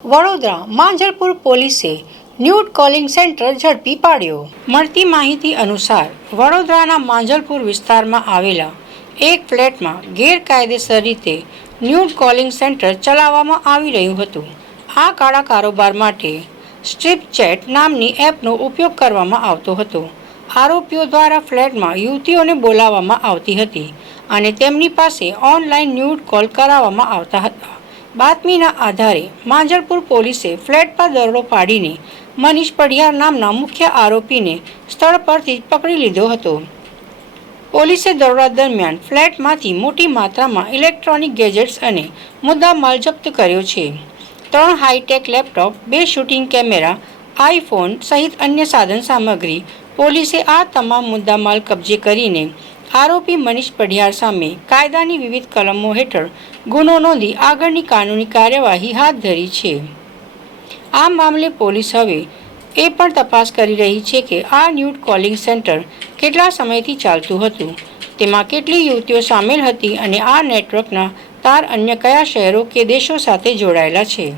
વડોદરા માંજલપુર પોલીસે nude calling centre ઝડપી પાડ્યો। મળતી માહિતી અનુસાર વડોદરાના માંજલપુર વિસ્તારમાં આવેલા એક ફ્લેટમાં ગેરકાયદેસર રીતે ન્યૂડ કોલિંગ સેન્ટર ચલાવવામાં આવી રહ્યું હતું। આ કાળા કારોબાર માટે સ્ટ્રીપ ચેટ નામની એપનો ઉપયોગ કરવામાં આવતો હતો। આરોપીઓ દ્વારા ફ્લેટમાં યુવતીઓને બોલાવવામાં આવતી હતી અને તેમની પાસે ઓનલાઈન ન્યૂડ કોલ કરાવવામાં આવતા હતા। બાતમીના આધારે માંજલપુર પોલીસે ફ્લેટ પર દરોડો પાડીને મનીષ પઢિયાર નામના મુખ્ય આરોપીને સ્થળ પરથી જ પકડી લીધો હતો। પોલીસે દરોડા દરમિયાન ફ્લેટમાંથી મોટી માત્રામાં ઇલેક્ટ્રોનિક ગેજેટ્સ અને મુદ્દામાલ જપ્ત કર્યો છે। 3 hitech laptop, 2 shooting camera, iPhone સહિત અન્ય સાધન સામગ્રી પોલીસે આ તમામ મુદ્દામાલ કબજે કરીને આરોપી મનીષ પઢિયાર સામે કાયદાની વિવિધ કલમો હેઠળ ગુનો નોંધી આગળની કાનૂની કાર્યવાહી હાથ ધરી છે। આ મામલે પોલીસ હવે એ પણ તપાસ કરી રહી છે કે આ ન્યૂડ કોલિંગ સેન્ટર કેટલા સમયથી ચાલતું હતું, તેમાં કેટલી યુવતીઓ સામેલ હતી અને આ નેટવર્કના તાર અન્ય કયા શહેરો કે દેશો સાથે જોડાયેલા છે।